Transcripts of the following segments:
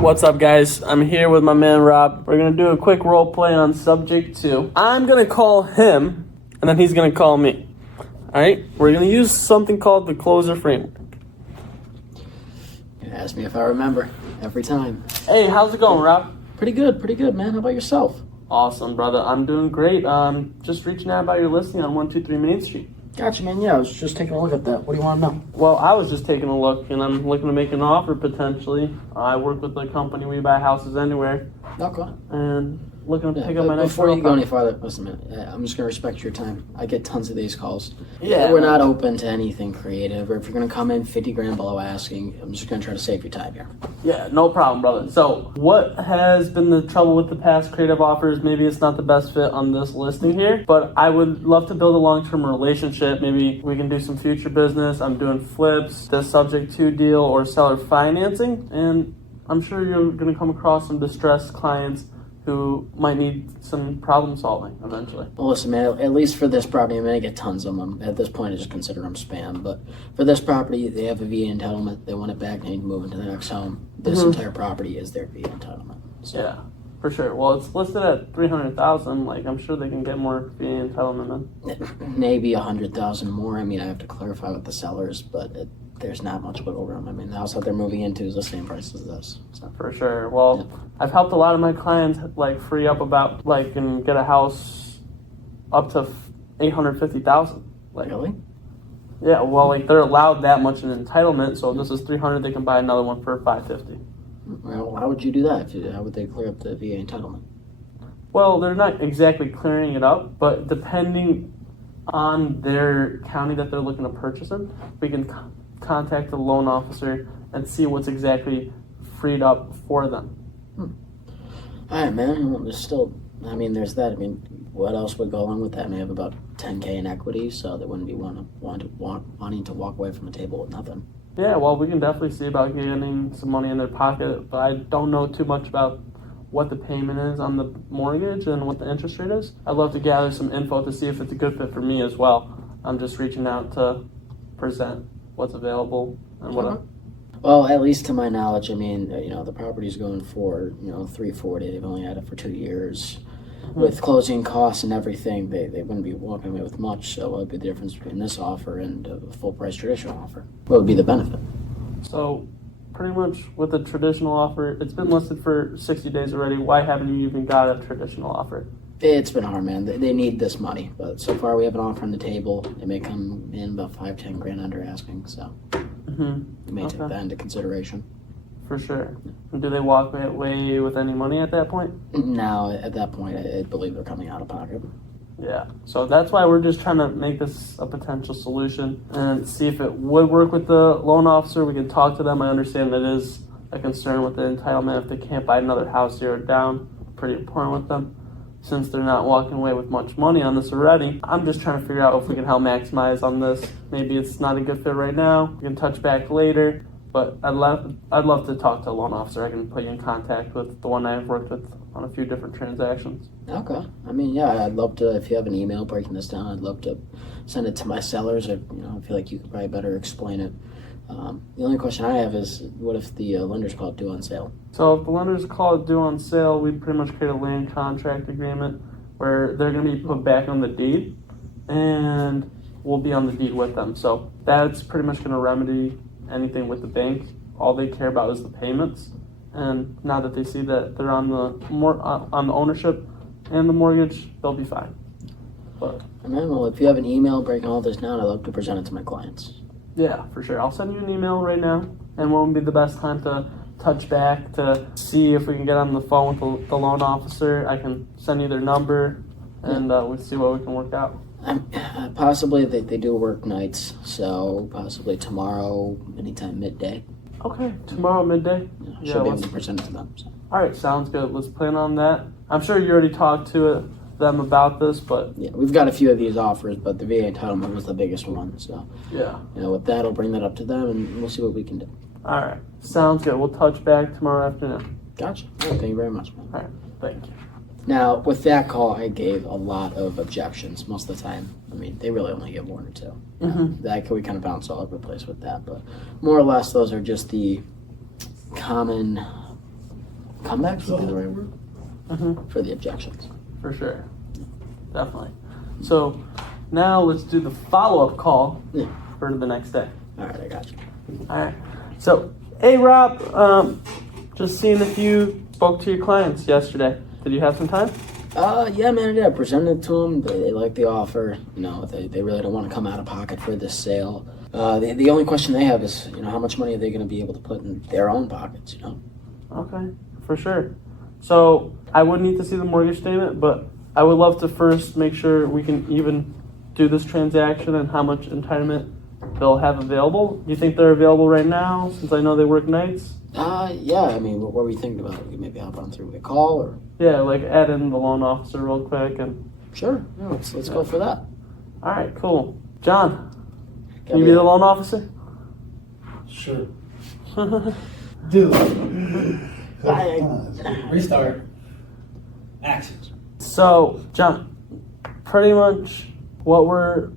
What's up, guys? I'm here with my man Rob. We're gonna do a quick role play on subject 2. I'm gonna call him, and then he's gonna call me. Alright? We're gonna use something called the closer framework. You ask me if I remember every time. Hey, how's it going, Rob? Pretty good, man. How about yourself? Awesome, brother. I'm doing great. Just reaching out about your listing on 123 Main Street. Gotcha, man. Yeah, I was just taking a look at that. What do you want to know? Well, I was just taking a look, and I'm looking to make an offer potentially. I work with a company. We buy houses anywhere. Okay. And looking to pick up my next Before you go any farther, listen, man, I'm just going to respect your time. I get tons of these calls. Yeah. We're not open to anything creative, or if you're going to come in 50 grand below asking, I'm just going to try to save your time here. Yeah, no problem, brother. So, what has been the trouble with the past creative offers? Maybe it's not the best fit on this listing here, but I would love to build a long-term relationship. Maybe we can do some future business. I'm doing flips, the subject to deal, or seller financing, and I'm sure you're going to come across some distressed clients who might need some problem solving eventually. Well, listen, man, at least for this property, I mean, I get tons of them. At this point, I just consider them spam. But for this property, they have a VA entitlement. They want it back. They need to move into the next home. This entire property is their VA entitlement. So. Yeah, for sure. Well, it's listed at $300,000. Like, I'm sure they can get more VA entitlement then. Maybe 100,000 more. I mean, I have to clarify with the sellers, but there's not much wiggle room. I mean, the house that they're moving into is the same price as this. So. For sure. Well, yeah. I've helped a lot of my clients like free up about and get a house up to $850,000. Like, really? Yeah. Well, they're allowed that much in entitlement. So if this is $300,000, they can buy another one for $550,000. Well, how would you do that? How would they clear up the VA entitlement? Well, they're not exactly clearing it up, but depending on their county that they're looking to purchase in, we can contact the loan officer and see what's exactly freed up for them. All right, man. Well, there's that. I mean, what else would go along with that? I mean, I have about $10K in equity, so they wouldn't be wanting to walk away from the table with nothing. Yeah, well, we can definitely see about getting some money in their pocket, but I don't know too much about what the payment is on the mortgage and what the interest rate is. I'd love to gather some info to see if it's a good fit for me as well. I'm just reaching out to present what's available and what. Well, at least to my knowledge, I mean, the property's going for $340. They've only had it for 2 years. With closing costs and everything, they wouldn't be walking away with much. So what would be the difference between this offer and a full price traditional offer? What would be the benefit? So pretty much with the traditional offer, it's been listed for 60 days already. Why haven't you even got a traditional offer? It's been hard, man. They need this money, but so far we have an offer on the table. It may come in about 5-10 grand under asking, so we may take that into consideration. For sure. And do they walk away with any money at that point? No, at that point, I believe they're coming out of pocket. Yeah, so that's why we're just trying to make this a potential solution and see if it would work with the loan officer. We can talk to them. I understand that is a concern with the entitlement. If they can't buy another house zeroed down, pretty important with them. Since they're not walking away with much money on this already, I'm just trying to figure out if we can help maximize on this. Maybe it's not a good fit right now. We can touch back later. But I'd love to talk to a loan officer. I can put you in contact with the one I've worked with on a few different transactions. Okay. I mean, yeah, I'd love to, if you have an email breaking this down, I'd love to send it to my sellers. I feel like you could probably better explain it. The only question I have is, what if the lenders call it due on sale? So if the lenders call it due on sale, we pretty much create a land contract agreement where they're going to be put back on the deed, and we'll be on the deed with them. So that's pretty much going to remedy anything with the bank. All they care about is the payments, and now that they see that they're on the ownership and the mortgage, they'll be fine. But well, if you have an email breaking all this down, I'd love to present it to my clients. Yeah, for sure. I'll send you an email right now, and when would be the best time to touch back to see if we can get on the phone with the loan officer? I can send you their number, and we'll see what we can work out. Possibly they do work nights, so possibly tomorrow, anytime midday. Okay, tomorrow midday. Should be able to present it to them. So. All right, sounds good. Let's plan on that. I'm sure you already talked to them about this, but yeah, we've got a few of these offers, but the VA entitlement was the biggest one. So yeah, with that, I'll bring that up to them, and we'll see what we can do. All right, sounds good. We'll touch back tomorrow afternoon. Gotcha. All right, thank you very much, man. All right, thank you. Now, with that call, I gave a lot of objections most of the time. I mean, they really only give one or two. We kind of bounce all over the place with that, but more or less, those are just the common Comebacks would be the right word Mm-hmm. for the objections. For sure. Definitely. So now let's do the follow-up call Yeah. for the next day. All right, I got you. All right. So, hey, Rob, just seeing if you spoke to your clients yesterday. Did you have some time? Yeah, man, I did. I presented it to them. They like the offer. You know, they really don't want to come out of pocket for this sale. The only question they have is, you know, how much money are they going to be able to put in their own pockets, you know? Okay, for sure. So I would need to see the mortgage statement, but I would love to first make sure we can even do this transaction and how much entitlement they'll have available. Do you think they're available right now, since I know they work nights? Yeah, I mean, what were you thinking about? We could maybe hop on through a call or... Yeah, like add in the loan officer real quick and... Sure, yeah, let's go for that. All right, cool. John, can you be the loan officer? Sure. Dude. I- Restart. Action. So, John, pretty much what we're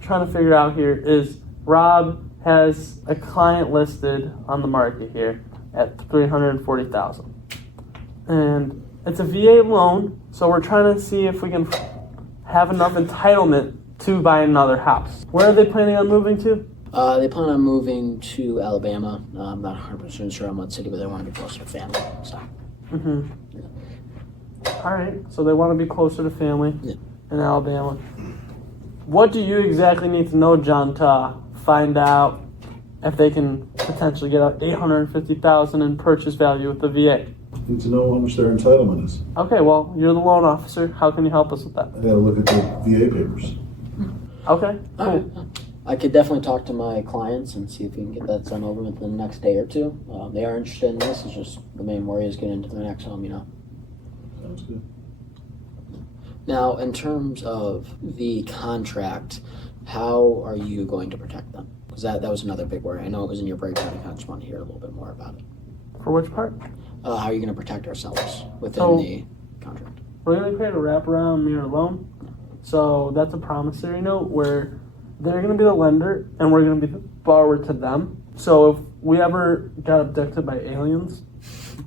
trying to figure out here is Rob has a client listed on the market here at $340,000, and it's a VA loan. So we're trying to see if we can have enough entitlement to buy another house. Where are they planning on moving to? They plan on moving to Alabama. I'm not 100% sure on what city, but they want to be closer to family. So. Mm-hmm. All right, so they want to be closer to family in Alabama. What do you exactly need to know, John, to find out if they can potentially get out $850,000 in purchase value with the VA? Need to know how much their entitlement is. Okay, well, you're the loan officer. How can you help us with that? I gotta look at the VA papers. Okay, cool. All right. I could definitely talk to my clients and see if we can get that sent over within the next day or two. They are interested in this. It's just the main worry is getting into their next home, you know. Sounds good. Now, in terms of the contract, how are you going to protect them? Because that was another big worry. I know it was in your breakdown. I kind of just want to hear a little bit more about it. For which part? How are you going to protect our sellers within So- the contract? We're going to create a wraparound mirror loan. So that's a promissory note where they're going to be the lender and we're going to be the borrower to them. So if we ever got abducted by aliens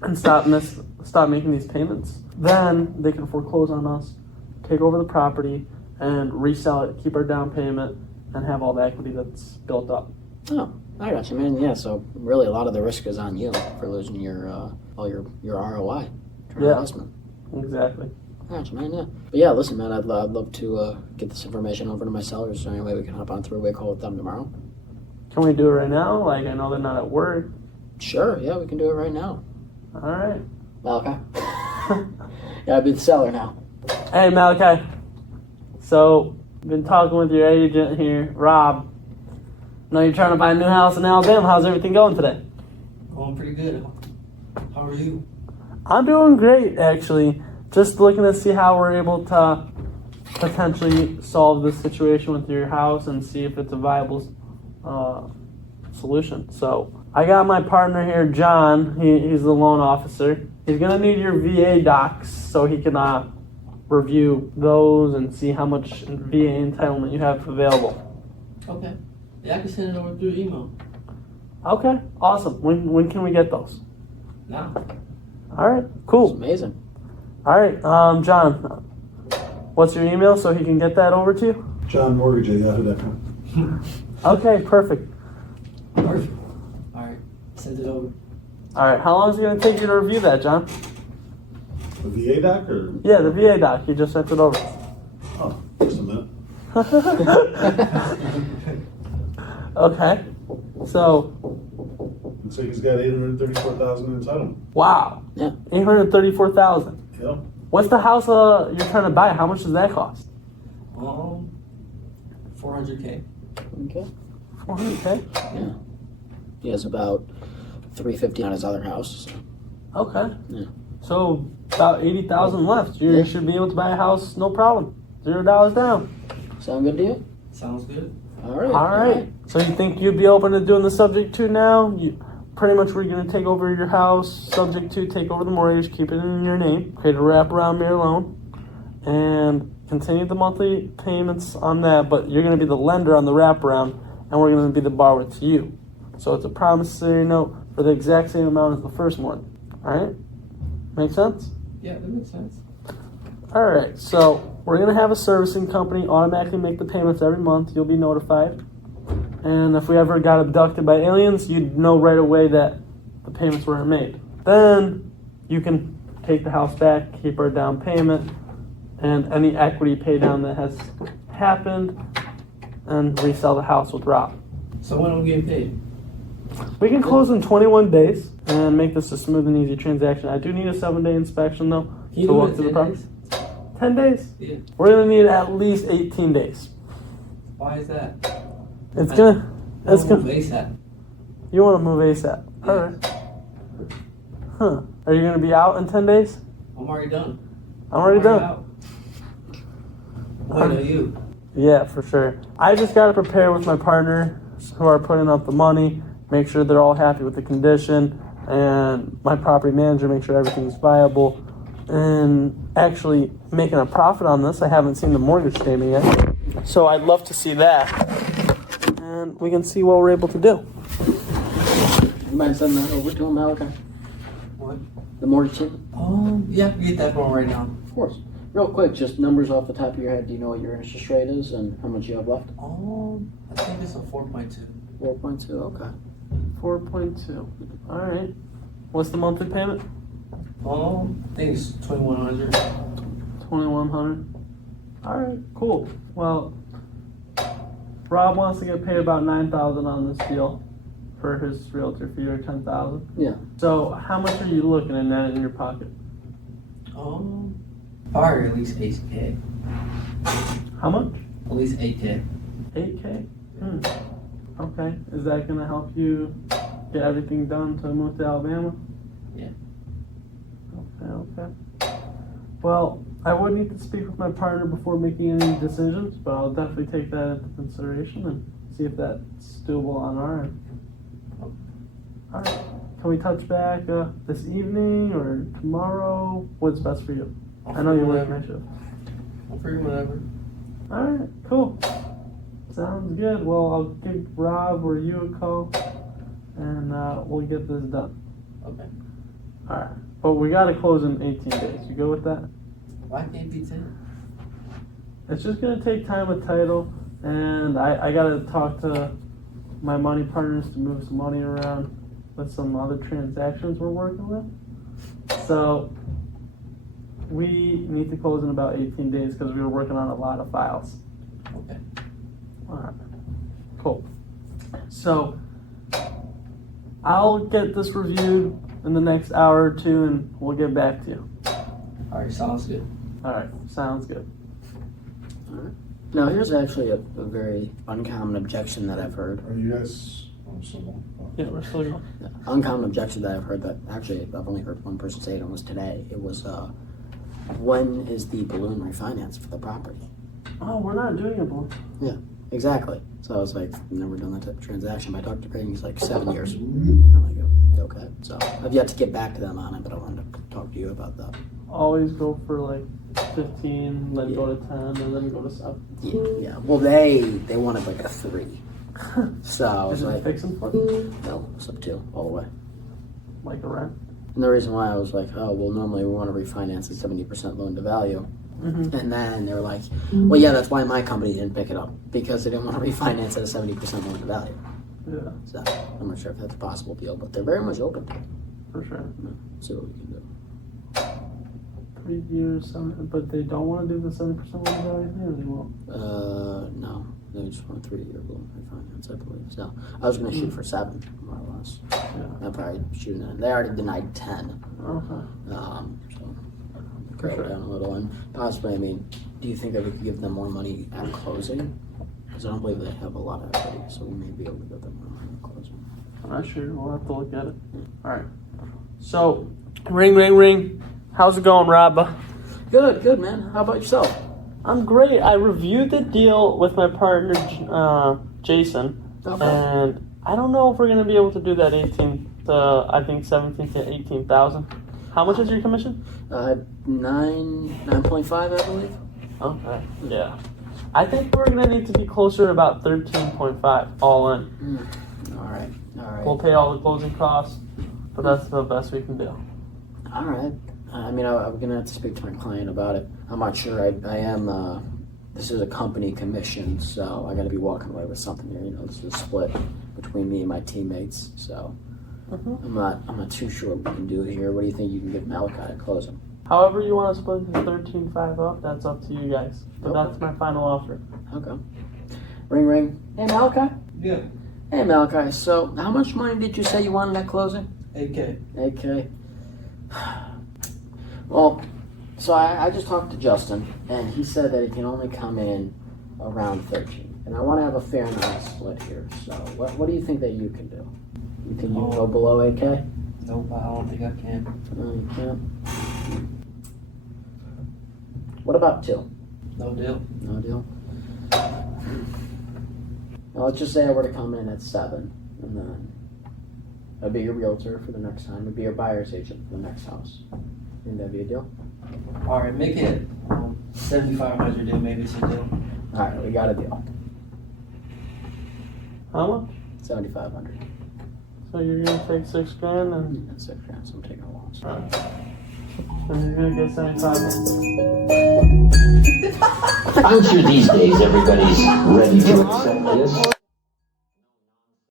and stop making these payments, then they can foreclose on us, take over the property, and resell it, keep our down payment, and have all the equity that's built up. Oh, I got you, man. Yeah, so really a lot of the risk is on you for losing your all your ROI, return on investment. Exactly. I got you, man. Yeah, but yeah, listen, man. I'd love to get this information over to my sellers. Is there any way we can hop on through a call with them tomorrow? Can we do it right now? Like, I know they're not at work. Sure. Yeah, we can do it right now. All right. Malachi. Yeah, I'd be the seller now. Hey, Malachi. So, been talking with your agent here, Rob. Know you're trying to buy a new house in Alabama. How's everything going today? Going pretty good. How are you? I'm doing great, actually. Just looking to see how we're able to potentially solve this situation with your house and see if it's a viable solution. So, I got my partner here, John. He's the loan officer. He's going to need your VA docs so he can review those and see how much VA entitlement you have available. Okay. Yeah, I can send it over through email. Okay, awesome. When can we get those? Now. All right, It's cool. amazing. All right, John, what's your email so he can get that over to you? JohnMortgage@yahoo.com. Okay, perfect. Perfect. All right. Send it over. All right, how long is it going to take you to review that, John? The VA doc or? Yeah, the VA doc. You just sent it over. Oh, just a minute. Okay, so, Looks like he's got 834,000 in entitlement. wow. Yeah. 834,000. Yep. What's the house you're trying to buy? How much does that cost? 400K. Okay. 400K? Yeah. He has about $350 on his other house. So. Okay. Yeah. So about 80,000 left. You Yeah. should be able to buy a house, no problem. $0 down. Sound good to you? Sounds good. All right. All right. So you think you'd be open to doing the subject to now? You pretty much we're gonna take over your house, subject to take over the mortgage, keep it in your name, create a wraparound mirror loan, and continue the monthly payments on that. But you're gonna be the lender on the wraparound, and we're gonna be the borrower to you. So it's a promissory note for the exact same amount as the first one. All right. Make sense? Yeah, that makes sense. All right, so we're gonna have a servicing company automatically make the payments every month. You'll be notified, and if we ever got abducted by aliens, you'd know right away that the payments weren't made. Then you can take the house back, keep our down payment, and any equity pay down that has happened, and resell the house with Rob. So when are we getting paid? We can close in 21 days and make this a smooth and easy transaction. I do need a 7-day inspection though Can you to do walk it through in the 10 property. days? 10 days? Yeah. We're gonna need at least 18 days. Why is that? It's gonna. It's Move gonna. ASAP. You want to move ASAP? Yeah. All right. Huh? Are you gonna be out in 10 days? I'm already done. I'm already done. out. Wait, are you? Yeah, for sure. I just gotta prepare with my partner who are putting up the money, make sure they're all happy with the condition, and my property manager make sure everything's viable, and actually making a profit on this. I haven't seen the mortgage statement yet, so I'd love to see that, and we can see what we're able to do. You mind sending that over to him, Malachi? What? The mortgage statement? Yeah, get that one right now. Of course. Real quick, just numbers off the top of your head. Do you know what your interest rate is and how much you have left? I think it's a 4.2. 4.2, okay. 4.2. All right. What's the monthly payment? I think it's 2,100. 2,100. All right, cool. Well, Rob wants to get paid about $9,000 on this deal for his realtor fee, or $10,000. Yeah. So, how much are you looking at net in your pocket? Probably at least 8K. How much? At least 8K. 8K. Okay. Is that gonna help you get everything done to move to Alabama? Yeah. Okay. Well, I would need to speak with my partner before making any decisions, but I'll definitely take that into consideration and see if that's doable on our end. All right. Can we touch back this evening or tomorrow? What's best for you? I know you're working night shift. I'm free whenever. All right. Cool. Sounds good. Well, I'll give Rob or you a call, and we'll get this done. Okay. All right. But we got to close in 18 days. You go with that? Why can't it be 10? It's just going to take time with title, and I got to talk to my money partners to move some money around with some other transactions we're working with. So we need to close in about 18 days because we were working on a lot of files. Okay. All right. Cool. So I'll get this reviewed in the next hour or two, and we'll get back to you. Alright, sounds good. All right. Sounds good. All right. Now, here's actually a very uncommon objection that I've heard. Are you guys, someone? Yeah, we're still going. Yeah, uncommon objection that I've heard that actually I've only heard one person say it, and it was today. It was, when is the balloon refinance for the property? Oh, we're not doing a balloon. Yeah, exactly. So I was like, I've never done that type of transaction. I talked to Craig, and he's like, 7 years. I'm like, okay. So I've yet to get back to them on it, but I wanted to talk to you about that. Always go for like 15, then go to 10, and then go to 7. Yeah. Well, they wanted like a 3. So I was Is it like, fixing for no, it's up 2 all the way. like a rent? And the reason why I was like, oh, well, normally we want to refinance at 70% loan to value. Mm-hmm. And then they were like, well, yeah, that's why my company didn't pick it up, because they didn't want to refinance at a 70% loan to value. Yeah, So I'm not sure if that's a possible deal, but they're very much open to it. for sure. See what we can do. 3 years, but they don't want to do the 70% loan value thing, or they won't? No, they just want a 3-year loan refinance, I believe. So I was going to shoot for 7, more or less. Yeah. I'll probably shoot it. They already denied 10. Okay. So For go sure. down a little, and possibly, I mean, do you think that we could give them more money at closing? Because I don't believe they have a lot of equity, so we may be able to give them more money at closing. I'm not sure. We'll have to look at it. All right. So, ring. How's it going, Rob? Good, man. How about yourself? I'm great. I reviewed the deal with my partner, Jason, Okay. and I don't know if we're going to be able to do that 17 to 18,000. How much is your commission? 9.5, I believe. Okay. Yeah. I think we're going to need to be closer to about 13.5 all in. All right. We'll pay all the closing costs, but that's the best we can do. All right. I mean, I'm gonna have to speak to my client about it. I'm not sure. I am. This is a company commission, so I got to be walking away with something here. You know, this is a split between me and my teammates. So I'm not too sure what we can do here. What do you think you can give Malachi at closing? However you want to split the 13.5 up, that's up to you guys. But Okay. that's my final offer. Okay. Ring ring. Hey Malachi. Yeah. Hey Malachi. So how much money did you say you wanted at closing? 8K. 8K. Well, so I just talked to Justin, and he said that it can only come in around 13. And I want to have a fair and honest split here. So what do you think that you can do? You think you can go below 8K? Nope, I don't think I can. No, you can't. What about 2? No deal. No deal. Now let's just say I were to come in at 7, and then I'd be your realtor for the next time. I'd be your buyer's agent for the next house. Think that'd be a deal? All right, make it 7,500 then maybe it's a deal. All right, we got a deal. How much? 7,500. So you're gonna take $6,000 and That's it, so I'm taking a loss. you're gonna get 75. I'm sure these days everybody's ready to accept this.